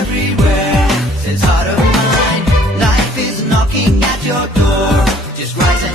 everywhere. says, "Heart of mine, Life is knocking at your door. Just rise and